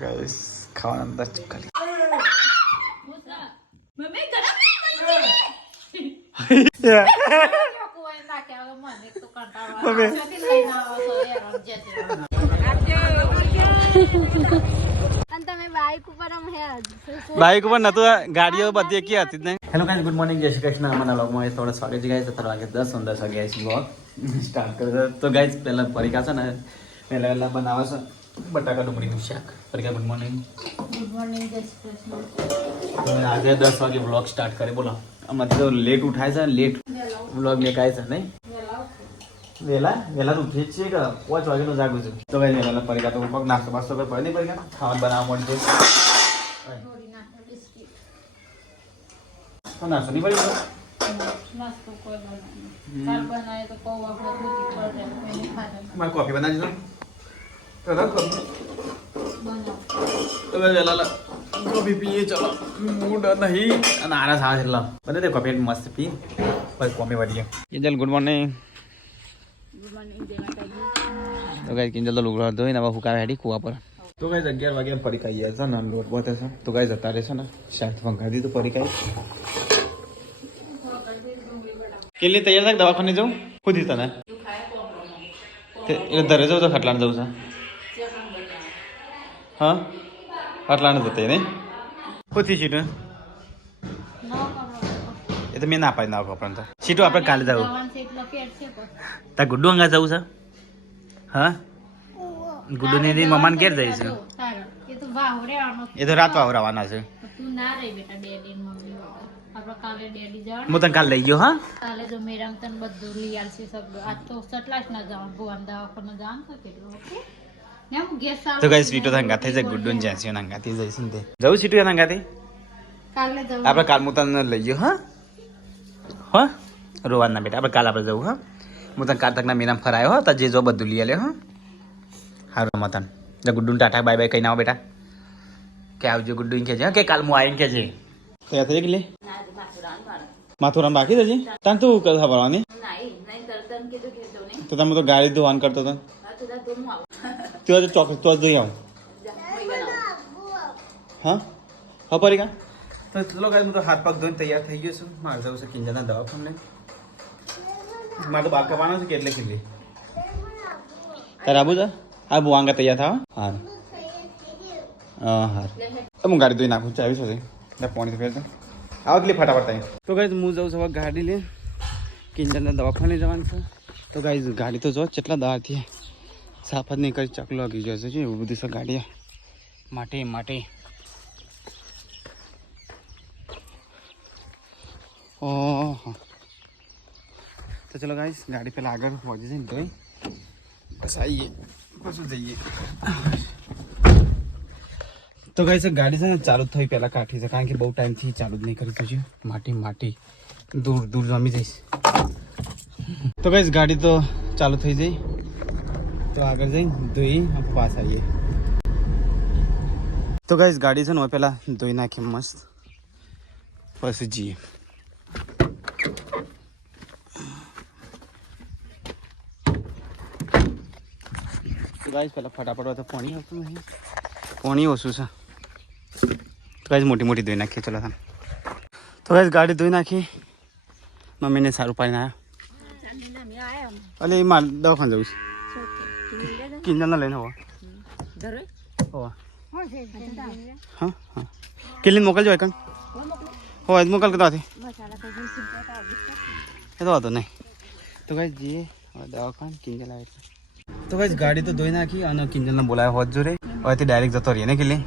Guys खाना अंदर चिपका लिया बाइक पर नतो गाड़ियों बदे की आती नहीं। हेलो गाइस गुड मॉर्निंग जय श्री कृष्ण मना लोग में थोड़ा स्वागत है गाइस 10:10 वागे गाइस ब्लॉग स्टार्ट कर तो गाइस पहला परिका छ ना पहला बनावा छ बटाका डुंगरी નું શાક परिका गुड मॉर्निंग जय श्री कृष्ण तो आगे 10 वागे ब्लॉग स्टार्ट करे बोला અમારે તો લેટ ઉઠાય છે લેટ વ્લોગ મેકાય છે નહીં વેલા વેલા તો ઉઠે છે કે 5 વાગે તો જાગું છું તો ભાઈ વેલા પરિકા તો પગ નાસ્તો બાસ્તો કઈ પડે નહીં પરિકા ખાવાનું બનાવવા મળે તો નાસ્તો નહીં પડી નાસ્તો કોઈ બનાવે કાલ બનાવે તો પૌવા ભૂકી પડે મેં ખાધા મારે કોફી બનાવી દો તો રાખો બનાવ તો વેલા कॉफी पिए चलो मूड नहीं नारा सा चला बने दे कॉफी मस्त पी पर कॉफी बढ़िया किंजल गुड मॉर्निंग देना चाहिए तो गाइस किंजल तो लुगड़ा दो ना हुका हेडी कुआ पर तो गाइस 11 वागे पड़ी खाई है ना लोट बहुत है तो गाइस जता रहे ना शायद पंखा दी तो पड़ी खाई के लिए तैयार तक दवाखाने जाऊं खुद ही तना इधर जाऊ तो खटलान जाऊ सा हां खटलान जते नहीं होती सीट એ તો મેં ના પાડી નાખો પણ તો સીટો આપણે કાલે જાવ તા ગુડ્ડુ અંગા જાવ છે હા ગુડ્ડુ ને દી મમાન ઘેર જાય છે એ તો વાવરે આનો એ તો રાત વાવર આવવાના છે તું ના રે બેટા ડેડી મમ્મી આપણે કાલે ડેડી જવાનું હું તને કાલ લઈ ગયો હા કાલે જો મેરામ તને બધું લઈ આવશે સગડો આજ તો સટલાસ ના જવાનું ભુવન દવાખાને જવાનું છે કેટલું ઓકે तो गाइस वीटो थंगा थे जे गुड्डून जेसी नंगा थे जैसिन दे जाऊ सीटू नंगा थे काल जाऊ આપણે કાલ મુતન લઈ ગયો હા હા રોવાના બેટા આપણે કાલ આપણે જાવ હા મુતન કાલ તકના મેનામ ફરાયો હા તા જે જો બધું લઈ આલે હા હારો મતન જે ગુડ્ડુન ટાટા બાય બાય કઈ ના બેટા કે આવજો ગુડ્ડુ ઇન કે જે કે કાલ મુ આઈન કે જે કયા થઈ ગલે માથુરાન બાકી છે તાન તું કદ ખબરવાની નહીં તરતન કે તો ઘેર જો ને તો તમે તો ગાડી ધોવાન કરતો તો तो चौक तो दो हाँ हाँ परिका तो चलो गाइस मुझे हाथ पग धोने तैयार થઈ ગયો છું માર જાવ છે કિંજના દવાખાને મારે બાલ કપાવાનો છે કેટલે કેટલે તારા આબુ જા આ બુઆંગા તૈયાર થા હાર હાર તો હું ગાડી ધોઈ નાખું ચાવી છે ને પાણી ફેર દો આવ કે ફટાફટ તાઈ તો ગાઈસ હું જાઉં છું ગાડી લે કિંજના દવાખાને જવાનું છે તો ગાઈસ ગાડી તો જો કેટલા દાર થી સાફત નહીં કરી ચકલો લાગી જશે છે એવું બધું છે ગાડીયા માટે માટે ઓહો તો ચલો ગાઈસ ગાડી પેલા આગળ પહોંચી જઈને તો બસ આવીએ પછી જઈએ તો ગાઈસ ગાડી છે ને ચાલુ થઈ પહેલા કાઠી છે કારણ કે બહુ ટાઈમથી ચાલુ જ નહીં કરી તો છે માટી માટી દૂર દૂર જમી જઈશ તો ગાઈસ ગાડી તો ચાલુ થઈ જઈ तो आगे जाए धोई अब पास आइए तो गाइस गाड़ी से ना पहला धोई नाखी मस्त बस जी तो गाइस पहला फटाफट तो पानी होता नहीं पानी ओसू सा तो गाइस मोटी मोटी धोई नाखी चलो था तो गाइस गाड़ी धोई नाखी मम्मी ने सारू पानी आया अरे मार दवाखाना जाऊँ किंजल लेना हो हाँ हाँ किल्ली मोकल जो है हो आज मोकल के दाते ये तो आता नहीं तो गाइस जी दवाखान किंजल आए तो गाइस गाड़ी तो धोई ना की अन किंजल ने बुलाया बहुत जोरे और तो डायरेक्ट जतो रही है ना के लिए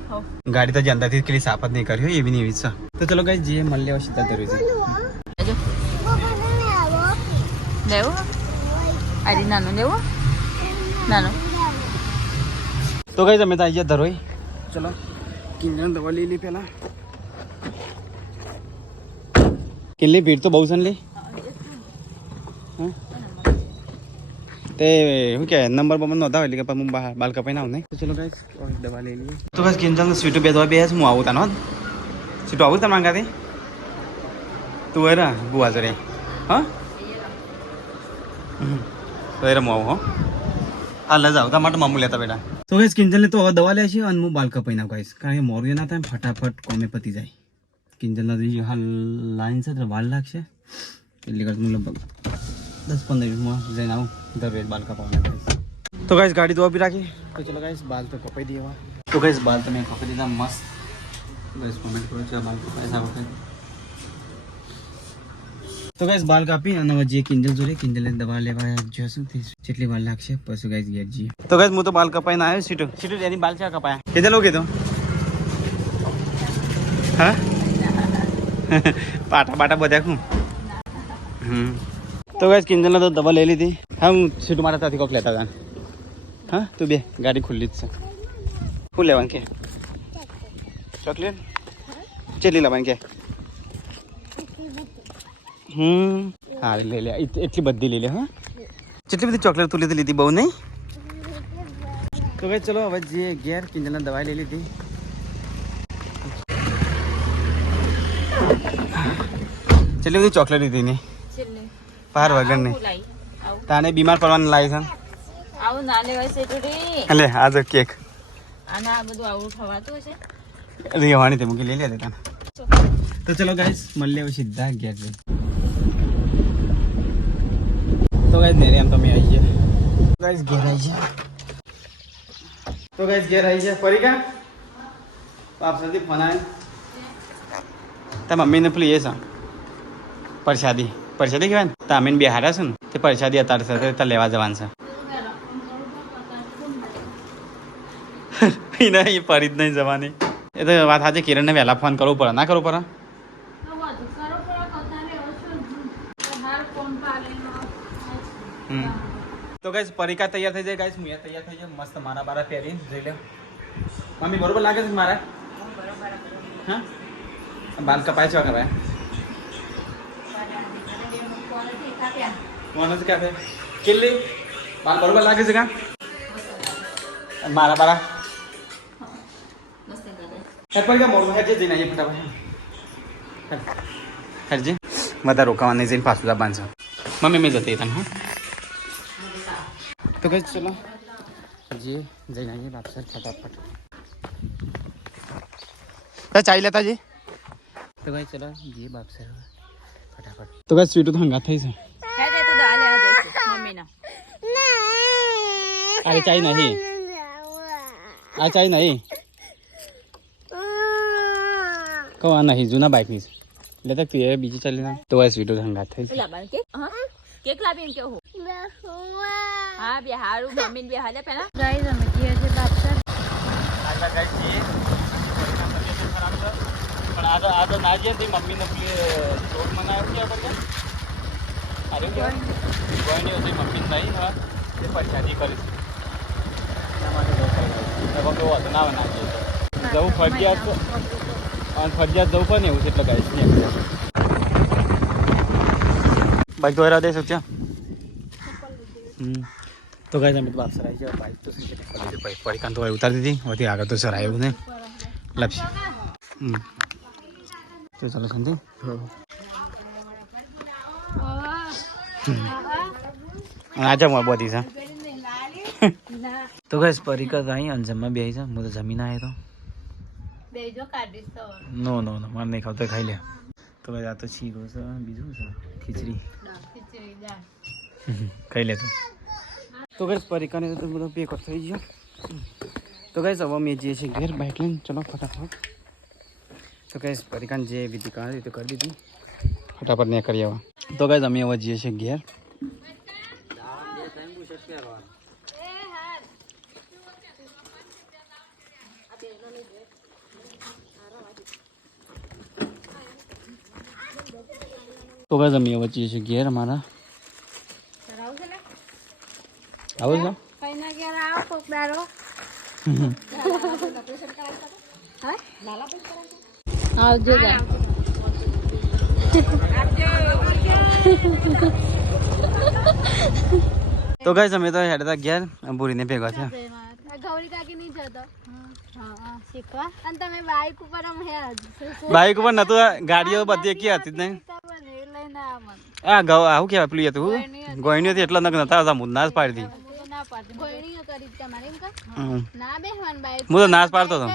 गाड़ी तो जनता थी के लिए साफत नहीं करी हो ये भी नहीं हुई सा तो चलो गाइस जी मल्ले और सीधा दरवाजे देवो अरे नानो देवो नानो तो गाइस हमें आइए धरोई चलो किंजल दवा ले ली पहला किल्ली भीड़ तो बहुत सन ली ते क्या नंबर बमन होता है लेकिन पर मुंबई बाल का पहना नहीं तो चलो गाइस और दवा ले लिए तो गाइस किंजल स्वीट पे दवा भी है मु आऊ ता न स्वीट आऊ ता मांगा दे तू है ना बुआ जरे हां तो रे मु आऊ हो हाल जाऊ ता मट मामू लेता बेटा તો ગાઈસ કિંજલને તો હવે દવા લે છે અને હું બાલ કપાઈ નાખ ગાઈસ, કારણ કે મોરગે ના થાય ફટાફટ કોમે પતી જાય. કિંજલના જે હાલ લાઈન છે તો વાર લાગશે એટલે કરતું હું લગભગ 10-15 મિનિટમાં જઈને આવું દરરોજ બાલ કપાવવાના ગાઈસ. તો ગાઈસ ગાડી તો આપી રાખી, તો ચલો ગાઈસ બાલ તો કપાઈ દેવા. તો ગાઈસ બાલ તમે કપાઈ દીધા મસ્ત. ગાઈસ કોમેન્ટ કરો છો બાલ કપાઈ આ વખતે. તો ગાઈસ બાલ કાપી અને હવે જે કિંજલ જોડે કિંજલને દવા લેવા જશું જેટલી વાર લાગશે પછી ગાઈસ ઘેર જઈએ. તો ગાઈસ હું તો બાલ કપાઈને આવ્યો. સીટો એની બાલ ક્યાં કપાયા કિંજલ ઓકે તો હા પાટા બાટા બધા હું તો ગાઈસ કિંજલને તો દવા લઈ લીધી. હા હું સીટો મારા ત્યાંથી કોક લેતા હતા. હા તું બે ગાડી ખુલ્લી જ છે. શું લેવાનું કે ચોકલેટ કેટલી લેવાની કે હા લઈ લે એટલી બધી લઈ લે. હા કેટલી બધી ચોકલેટ તું લીધી બહુ નહીં. તો ભાઈ ચલો હવે જે ઘેર કિંજલને દવાઈ લઈ લીધી. કેટલી બધી ચોકલેટ લીધી ને પાર વગર નહીં તાને બીમાર પડવાનું લાવી છે. આવું ના લેવાય છે ટુડી. એટલે આ જો કેક આના આ બધું આવું ખવાતું હશે રેવાની તે મૂકી લઈ લે તને. તો ચલો ગાઈસ મળીએ હવે સીધા ઘેર જઈએ. તો ગાઈસ નેરે આમ તમે આવી ગયા. ગાઈસ ઘેર આવી ગયા. તો ગાઈસ ઘેર આવી ગયા. ફરી કા બાપ સાથે ફોન આવે તાર મમ્મીને પેલી એ છે પરસાદી કહેવાય ને તામીને બે હારા છે ને તે પરસાદી અત્યારે સાથે તાર લેવા જવાનું છે. એ પરી જ નહીં જવાની. એ તો વાત સાચી. કિરણને વહેલા ફોન કરવો પડે ના કરવો પડે. તો ગાઈસ પરીકા તૈયાર થઈ જાય. ગાઈસ હું તૈયાર થઈ જાય મસ્ત મારા બારા પહેરીને જઈ લે. મમ્મી બરોબર લાગે છે મારા? હા બાલ કપાય છે કપાય કોણ જ કાપે કેટલી બાલ બરોબર લાગે છે કા મારા બારા જઈને આવીએ ફટાફટ. હેરજી બધા રોકાવા નહીં જઈને પાછું બાંધશો. મમ્મી મેં જતી તને. હા તો કઈ ચલો જે જઈને આવીએ બાપસર ફટાફટ. ચાઈ લેતા જી. તો કઈ ચલો જે બાપસર ફટાફટ. તો કઈ સ્વીટું તો હંગાત થઈ છે. અરે ચાઈ નહીં આ ચાઈ નહીં કહો આ નહીં જૂના બાઇકની છે એટલે તો તું એ બીજી ચાલી ના. તો આ સ્વીટો હંગાત થઈ છે. કેક લાવીને કેવું હા બે હારું મમ્મીને બે હાલે પહેલા ગાઈસ અમે ઘેર છે બાપસર. પણ આ તો ના જે મમ્મીને રોડ મનાવ્યો છે આપણે અરે ગોયની હતી મમ્મીને નહીં હા તે પરસાદી કરીશ હતું ના નાખીએ જવું ફરજિયાત જવું પણ એવું છે એટલે ગાઈશ નહીં બાઈક ધોરા દઈશું ત્યાં. તો ગાઈસ અમે તો બાપ સરાઈ જાય બાઈક તો પડીકાન તો ઉતારી દીધી વધી આગળ તો સરાય એવું નહીં લપસી. તો ચાલો શાંતિ. આજે બધી છે. તો ગાઈસ પરીકા તો અહીં અંજમમાં બે છે. હું તો જમીન આવ્યો તો નો મારે નહીં ખાવ તો ખાઈ લે. તો ગાઈસ આ તો શીરો છે બીજું છે ખીચડી ખાઈ લે. તો ગાઈસ પરીકાને તો બધો પેક થઈ ગયો. તો ગાઈસ હવે અમે જઈએ છીએ ઘેર બાઇક લઈને. ચલો ફટાફટ. તો ગાઈસ પરીકાને જે વિધિ કરી તો કરી દીધી ફટાફટ ને કરી આવા. તો ગાઈસ અમે હવે જઈએ છીએ ઘેર. તો ગાઈસ અમે હવે જઈએ છીએ ઘેર અમારા. આવો છો કઈના ઘેર આવો કોક દારો આવજો તો ગાઈસ અમે તો હેડતા ઘેર ભૂરીને ભેગા થયા. ગૌરી કાકી નહીં જતો શીખવા અને તમે બાઈક ઉપર બાઈક ઉપર નતું ગાડીઓ બધી એકી હતી જ નહીં. હા આવું કેવાય પેલું હતું ગોયની હતી એટલે નતા આવતા મુદ ના જ પાડી ગોળણીઓ કરી તમારે એમ કા હમ. ના બેહવાન બાઈક હું તો નાશ પાડતો હતો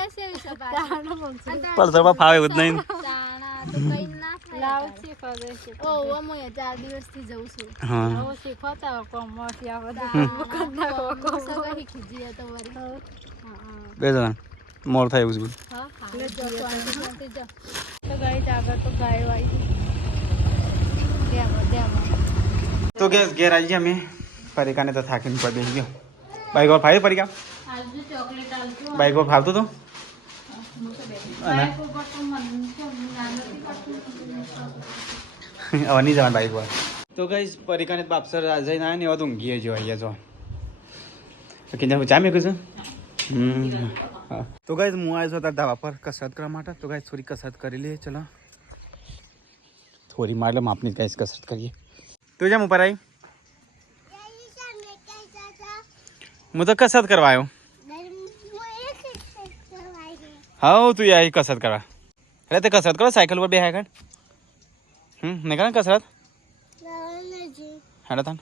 પલસરમાં ફાવે એવું જ નહીં ચાણા તો કઈ ના થાય લાવ શીખવા દે ઓ હું 4 દિવસથી જઉં છું હા આવો શીખવાતા કોમર્સ આ બધું સગા ખીજી તો વરી હા બે જણા મોર થાય એવું છે હા હા તો ગાઈસ આગળ તો ગાય વાઈ તો ગેસ ઘેર આવી ગયા અમે પરિકાને તો થાકીને પર બેસી ગયો બાઈક પર ફાવી પરિકા આજુ ચોકલેટ આલજો બાઈક પર ફાવતું હતું અને બાઈક ઉપર તો મન તો નાનથી પાછું હવે નહીં જવાનું બાઈક પર તો ગઈ પરિકાને બાપસર જઈને આવ્યા ને એવા તો ઊંઘી જો અહીંયા જો કે ચા મેં કીધું હા તો ગઈ હું આવ્યો છું તાર ધાબા પર કસરત કરવા માટે તો ગઈ થોડી કસરત કરી લઈએ ચલો થોડી મારે માપની કઈ કસરત કરીએ તું જેમ ઉપર આવી હું તો કસરત કરવા આવ્યો હા તું આવી કસરત કરવા અરે તે કસરત કરો સાયકલ પર બે હાકડ નહીં કરે કસરત હેડો તને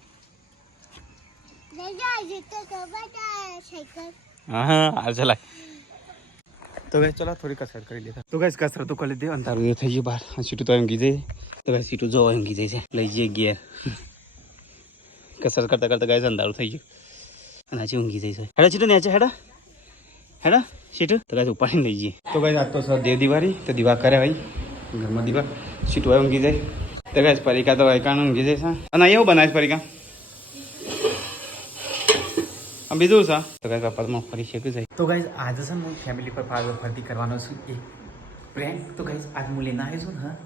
હા હા હાલ ચલાય તો ગઈ ચલો થોડી કસરત કરી લેતા તો ગઈ કસરત તો કરી લીધી અંધારું એ થઈ ગયું બહાર સીટું તો ઊંઘી જાય તો ગઈ સીટું જો ઊંઘી જાય છે લઈ જઈએ ગેર કસરત કરતા કરતા ગઈ અંધારું થઈ ગયું અને હજી ઊંઘી જાય છે હેડા સીટું નેચે હેડા હેડા સીટું તો ગઈ ઉપાડીને લઈ જઈએ તો ગઈ આજ તો સર દેવ દિવાળી તો દીવા કરે ભાઈ ઘરમાં દીવા સીટું હોય ઊંઘી જાય તો ગઈ પરિકા તો વૈકાણ ઊંઘી જાય છે અને એવું બનાવીશ પરિકા આમ બીજું છે તો ગાઈસ પપ્પામાં ફરી શેકી જાય તો ગાઈસ આજે છે ને હું ફેમિલી પર ફરતી કરવાનો છું એક પ્રેન્ક તો ગાઈસ આજ હું લઈને આવ્યો છું ને હા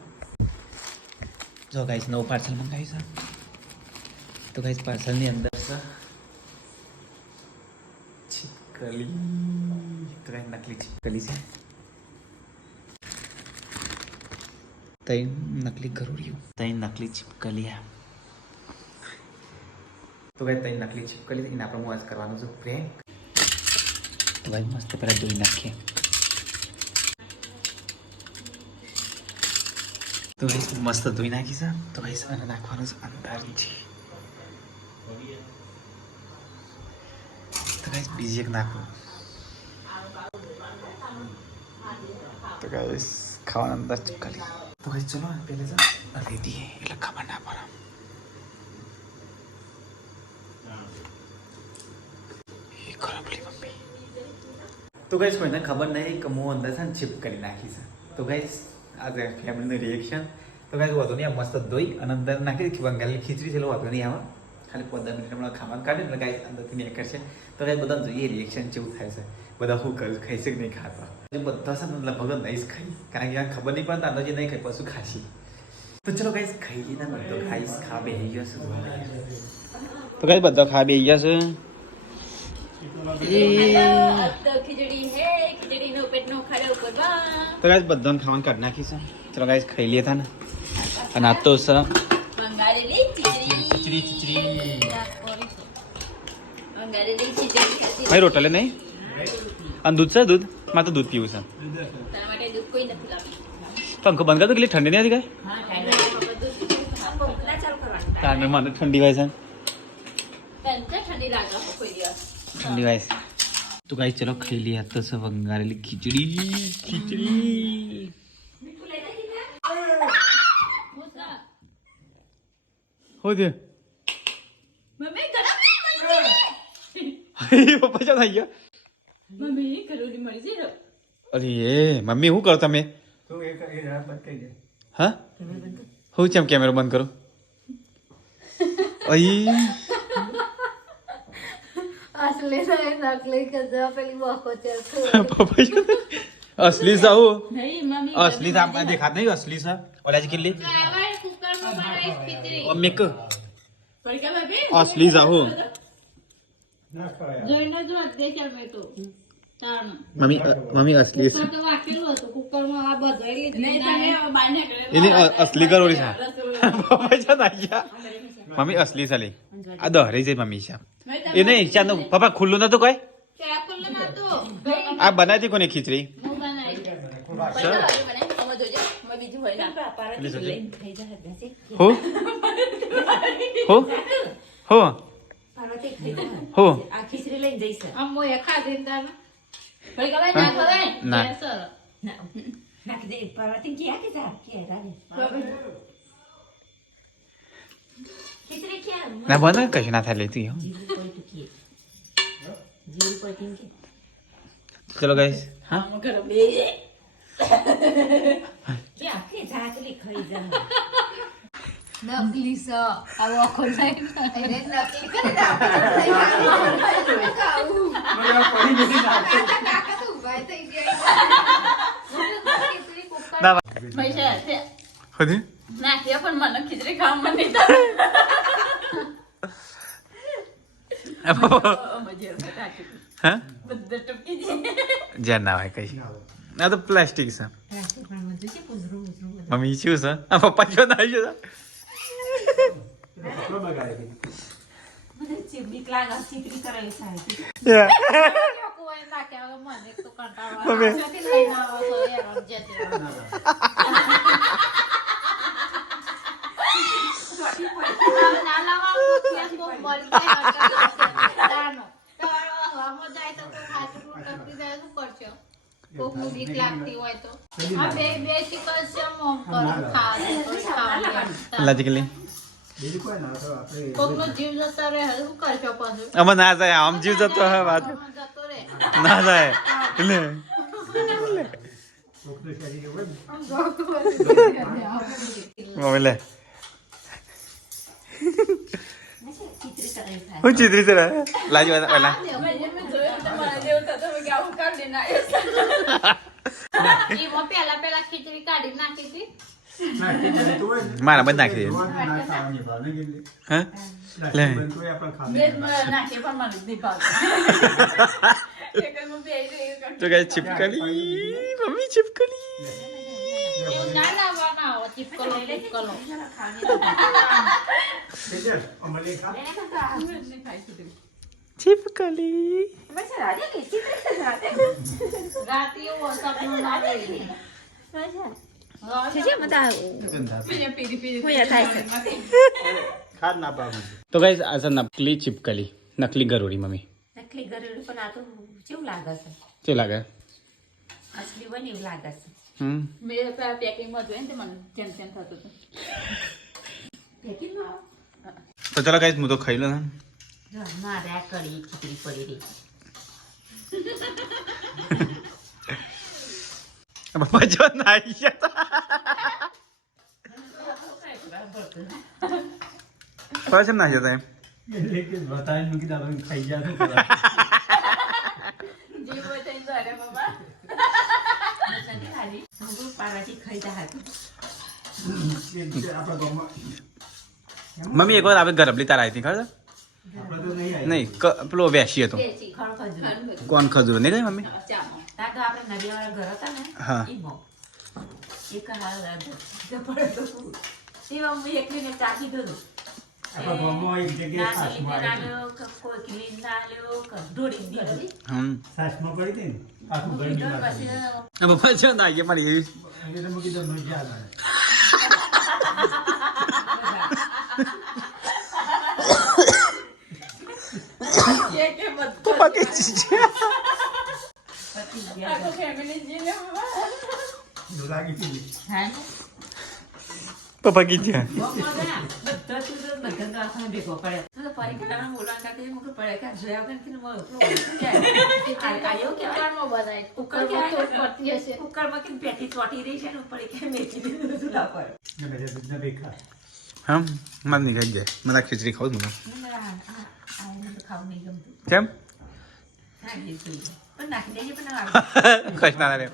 જો ગાઈસ નવું પાર્સલ મંગાવ્યું છે તો ગાઈસ પાર્સલની અંદર છે છીપકલી તો ગાઈસ નકલી છીપકલી છે તઈ નકલી ગરુડિયું તઈ નકલી છીપકલી તો ભાઈ તઈ નકલી છીપકલી એને આપણે હું આજ કરવાનું છું પ્રેન્ક તો ભાઈ મસ્ત પહેલાં ધોઈ નાખીએ તો ભાઈ મસ્ત ધોઈ નાખી છે તો ભાઈ અને નાખવાનું છે અંદરથી તો ભાઈ બીજી એક નાખવું તો ભાઈ ખાવાનું અંદર છીપકલી તો ભાઈ ચલો પહેલે તો દે દઈએ એટલે ખબર ના પડે તો ગાઈસ કોઈને ખબર નહીં કે હું અંદર છે ને ચીપ કરી નાખી છે તો ગાઈસ આજે ફેમિલીનું રિએક્શન તો ગાઈસ વાતો નહીં આ મસ્ત ધોઈ અને અંદર નાખી દીધી બંગાળની ખીચડી છે વાતો નહીં આવે ખાલી 15 મિનિટ હમણાં ખાવાનું કાઢે એટલે ગાઈસ અંદરથી નહીં કરશે તો ગાઈસ બધા જોઈએ રિએક્શન કેવું થાય છે બધા શું કરું ખાઈશે કે નહીં ખાતા બધા છે ને લગભગ નહીં જ ખાઈ કારણ કે ખબર નહીં પડતા અંદર જે નહીં ખાઈ પશુ ખાશી તો ચલો ગાઈસ ખાઈ લીધા ને તો ખાઈશ ખા બેસી ગયો છે તો ગાઈસ બધા ખા બેસી ગયા છે તો ગાઈસ બધાને ખાવાનું કાઢી નાખી છે ચલો ગાઈસ ખાઈ લે હતા ને અને આ તો છે ખીચડી ભાઈ રોટલે નહીં અને દૂધ છે દૂધ માં તો દૂધ પીવું છે પંખો બંધ કર તો કેટલી ઠંડી નથી ગઈ મને ઠંડી હોય છે ઠંડી વાય તો ગાઈસ ચલો ખાઈ લે તો છે વંગારેલી ખીચડી હો દે મમ્મી પપ્પા ચા થઈ ગયા મમ્મી કરોડી મળી જઈ અરે એ મમ્મી શું કરો તમે હા હું કેમ કેમેરો બંધ કરો અઈ असली सा हो असली था मैं देखा नहीं असली सा और आज किल्ली और मेक असली सा हो मम्मी मम्मी असली इन्हें असली करोड़ी सा पापा जा नहीं मम्मी असली साली आ दहरे जे मम्मी सा એ નહીં ચાંદ પપ્પા ખુલ્લું નતું કોઈ આ બનાવી કોને ખીચડી હો હો હો હો આ ખીચડી લઈને જઈશ આમ મોય ખાધી ને તાને ભાઈ કલાઈ ના ખવાય ના. સર નાખી દે પાર્વતી ક્યાં કે જા કે રાની ખીચડી ક્યાં ના બને કશું ના થાય લેતી હો જીરું કોઈ તું કે જીરું કોઈ તીન કે ચલો ગાઈસ હા આમ ઘર બે ક્યાં કે ઝાકલી ખાઈ જા નકલી સ આવો આખો જાય એને નકલી કરે ના પૈસા છે હોદી ના કે પણ મને ખીચડી ખાવા મન નહીં થાય હા બધું ટપકી જાય જ્યાં ના હોય કઈ આ તો પ્લાસ્ટિક છે મમ્મી શું છે આ પપ્પા જો ના આવ્યો મને ચીબડી લાગે ચીકરી કરે સાહેબ કોઈ ના કે હવે મને તો કંટાળો મમ્મી. આવે છે લઈને આવો તો યાર જતે ના લાવવાનું ફેસબુક મરી જાય દાનો તમારો હવામાં જાય તો કોઈ ખાતું ટપકી જાય તો કરશો કોકનું બીક લાગતી હોય તો આ બે શિકલ છે મોમ કરો ખાવા લજકલી કોકનો જીવ જતો રહે શું કરશો પછી આમાં ના જાય આમ જીવ જતો હે વાત જતો રહે ના જાય એટલે મમ્મી લે ચીકરી કરે સાહેબ હું ચિત્રી છે લાજ વાત પેલા એમાં પેલા ખીચડી કાઢી નાખી હતી મારા બંધ નાખી દે હા લે તો કઈ ચિપકલી મમ્મી ચિપકલી એવું ના લાવવાના હો ચીપકલો ચિપકલી રાતે એવો સપનું ના રહી તો ગાઈસ આ છે નકલી ચિપકલી નકલી ગરોળી મમ્મી નકલી ગરેલું પણ આ તો કેવું લાગે છે શું લાગે અસલી બને એવું લાગે છે મેં પેકિંગમાં જોઈને તે મને જેમ થતું હતું પેકિંગમાં તો ચલો ગાઈસ હું તો ખાઈ લો ને જો મારે આ કઢી ખીચડી પડી રહી પપ્પા જો નાઈ ગયા પપ્પા કેમ નાઈ જતા એમ નથી ખાલી હું પાર્વતી ખાઈ જા હતું મમ્મી એક વાર આપણે ગરબલી તાર આવી હતી ખબર છે નહીં પેલો વેસી હતો કોણ ખજૂર નહીં ગઈ મમ્મી તા તો આપણે નદીવાળા ઘર હતા ને હા. એમાં એક હાલ તેવા હું એકલીને ચાખી દઉં કોઈ ક્લીન ના લ્યો ઢોળી દીધું પપ્પા જો નાઈ ગયા મારી એવી પપ્પા કે પપ્પા કીધું ભેગો પડે પરીક્ષામાં બોલવા કરતી મુખ પડે કે જોયા વગર આવ્યો કે કુકરમાં બધાય કુકરમાં તો પડતી હશે કુકરમાં કે પેટી ચોટી રહી છે ને પડી કે મેથી દીધું ચૂલા પર હા મને નહીં ખાઈ જાય મને આ ખીચડી ખાવું જ મને ખાવું નહીં ગમતું કેમ નાખી દઈશું. પણ નાખી દેજે પણ કશ ના રે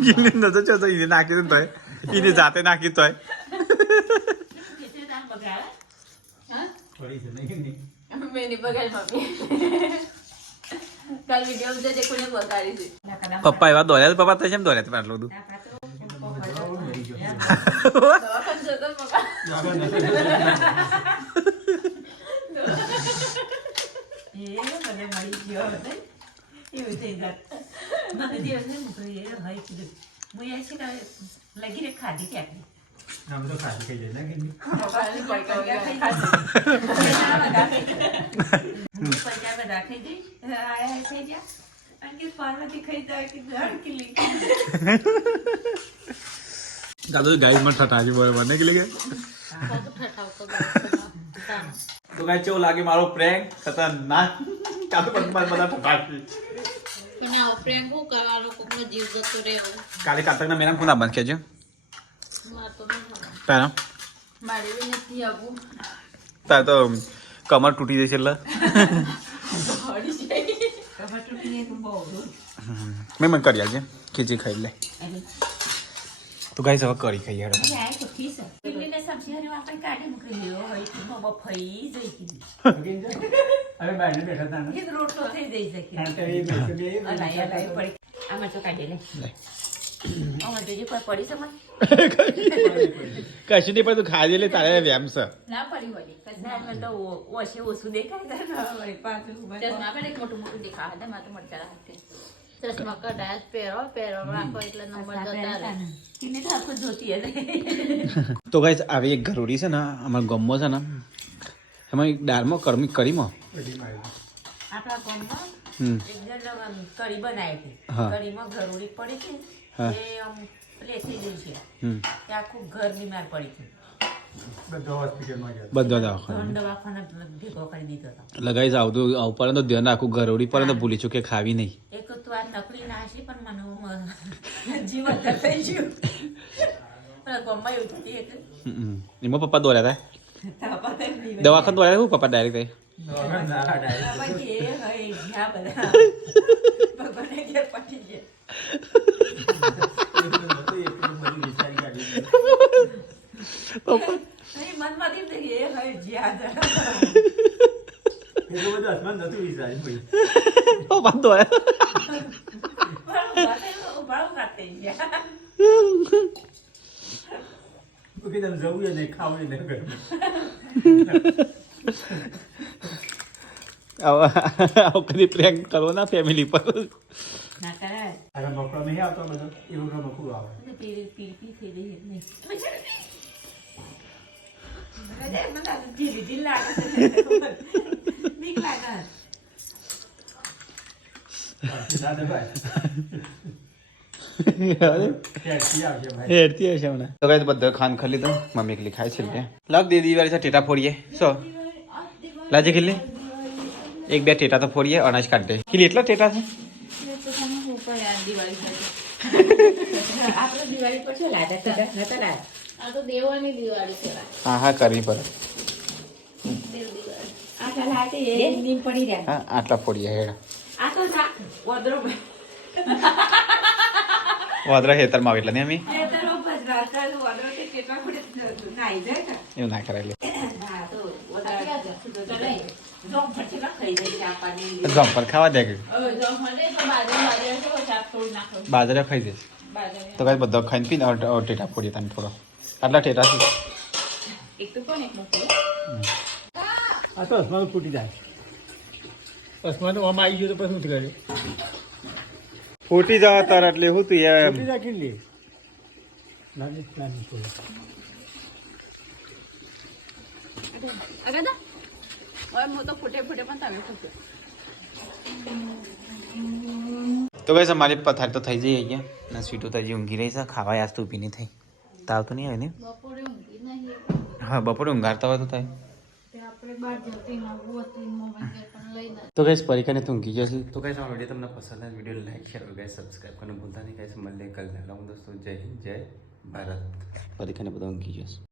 ગિલ્લી નતો ચોતો એને નાખી દઉં તોય એને જાતે નાખી તોય ખીચડી તાન બગાડે મેં નહીં બગાડ મમ્મી કાલ વિડીયો જે કોઈને બગાડી છે પપ્પા એવા દોડ્યા પપ્પા તો કેમ દોડ્યા તમે આટલું બધું દવાખાને જતો પપ્પા એ મને મળી ગયો હતો એવું થઈ જાત મને દિવસ ને મૂકી એ હોય કીધું હું એ છે કે લગી રે ખાધી ક્યાંથી આમ તો ખાલી થઈ જાય ને કે પપ્પાને પડકા ખાઈ પૈસા બધા ખાઈ જઈ આયા થઈ ગયા અને કે પાર્વતી ખાઈ જાય કે ધડ કે લી દાદો ગાઈસ માં ઠઠાજી બોલ બને કે લગે તો ગાઈસ કેવું લાગે મારો પ્રેન્ક ખતરનાક કાતો પણ બધા ઠઠાજી પણ આ પ્રેમ કો કરવાનો કોકનો જીવ જતો રહેવો કાલે કાતકના મેરામ કોના બંધ કેજો માર તો નહીં ખબર પેરા મારે બી નથી આવું તાર તો કમર તૂટી જશે એટલે હળી જાય કમર તૂટીને તો બહુ મેં મને કરી આજે ખીચી ખાઈ લે તો ગાઈસ હવે કરી ખાઈએ હેડો આય તો ખીસ પીલીને સબ્જી હરી આપણે કાઢી મૂકી લેવો હોય તો બહુ ફઈ જઈ કીધી અરે બાઈને બેઠા હતા એ રોટલો થઈ જઈ શકે અલાય પડી આમાં તો કાઢી લે આમાં તો જે કોઈ પડી સમજ કશું નહીં પણ તું ખાઈ લે તારે વ્યામ છે ના પડી હોય ના મને તો ઓછે ઓછું દેખાય છે ને વળી પાછું ચશ્મા પણ એક મોટું મોટું દેખાવા દે મારે તો મરચા રાખે ચશ્મા કઢાય પહેરો રાખો એટલે નંબર જતા રહે કિને તો આખું જોતી હશે તો ગાઈસ આવી એક ઘરોડી છે ને અમારા ગામમાં છે ને એમાં એક દાળમાં કરીમાં આપણા ગામમાં હમ એક જણ કઢી બનાવી હતી હા. કઢીમાં ઘરોડી પડી હતી હા. એ આમ પ્લે થઈ ગઈ છે હમ કે આખું ઘર બીમાર પડી છે બધો દવાખાનો ધન દવાખાના ભેગો કરી દીધો હતો એટલે ગાઈસ આવતું આવું પડે તો ધ્યાન રાખવું ઘરોડી પડે તો ભૂલી છું કે ખાવી નહીં એક તો આ તકલી ના હશે પણ મને જીવ અંદર થઈ ગયું પણ ગમ્મા એવું થતી હતી હમ. એમાં પપ્પા દોડ્યા તારા પાસે હતા દવાખાને દોડ્યા હું પપ્પા ડાયરેક્ટ પછી એ હોય જ્યાં બધા ભગવાને ઘેર પટી ગયા પપ્પા નહીં મનમાંથી તો એ હોય જ્યાં જરા પપ્પા દોડ્યા ઉભાળું કાઢી ગયા આવો કદી પ્રેન્ક કરવો ના ફેમિલી પર ના કરાય પીળી પીળી થઈ ગઈ નહીં મને ધીરે ધીરે લાગે બીક લાગે હેરતી હશે હમણાં તો કાંઈ બધો ખાન ખાલી તો મમ્મી એકલી ખાય છે એટલે લગ દીદી વાળી છે ટેટા ફોડીએ શું લાજે ખીલી એક બે ટેટા તો ફોડીએ અનાજ કાઢે ખીલી એટલા ટેટા છે આપણે દિવાળી પર શું લાગે નતા લાગે આ તો દેવાની દિવાળી કહેવાય હા હા કરવી પડે દેવ દિવાળી આ ચાલ આ એ નીમ પડી રહ્યા હા આટલા ફોડીએ હેડ આ તો વદરો વાદરા હેતરમાં આવે એટલે ને અમે એવું ના કરાય લે જમ્પર ખાવા દે કે બાજરા ખાઈ દે તો કાંઈ બધો ખાઈને પીને ટેટા ફોડીએ તને થોડો આટલા ટેટા છે આ તો અસમાન ફૂટી જાય અસમાન આમાં આવી ગયો તો પછી શું કર્યું ફૂટી જવા તાર એટલે હું તું યાર ફૂટી જાય કેટલી નાની નાની ફૂલ તો કઈ અમારી પથારી તો થઈ જઈ અહીંયા ને સ્વીટો તો હજી ઊંઘી રહી છે ખાવા આજ તો ઊભી નહીં થઈ તાવ તો નહીં હોય ને બપોરે ઊંઘી નહીં હા બપોરે ઊંઘાડતા હોય તો થાય તે આપણે બહાર જતી નવું હતું મોબાઈલ પણ લઈને તો કઈ પરીક્ષાને તો ઊંઘી જશે તો કઈ આ વિડીયો તમને પસંદ આવે વિડીયો લાઈક શેર કઈ સબસ્ક્રાઈબ કરવાનું ભૂલતા નહીં કઈ મળે કલ દોસ્તો જય હિન્દ જય ભારત પરીક્ષાને બધા ઊંઘી જશે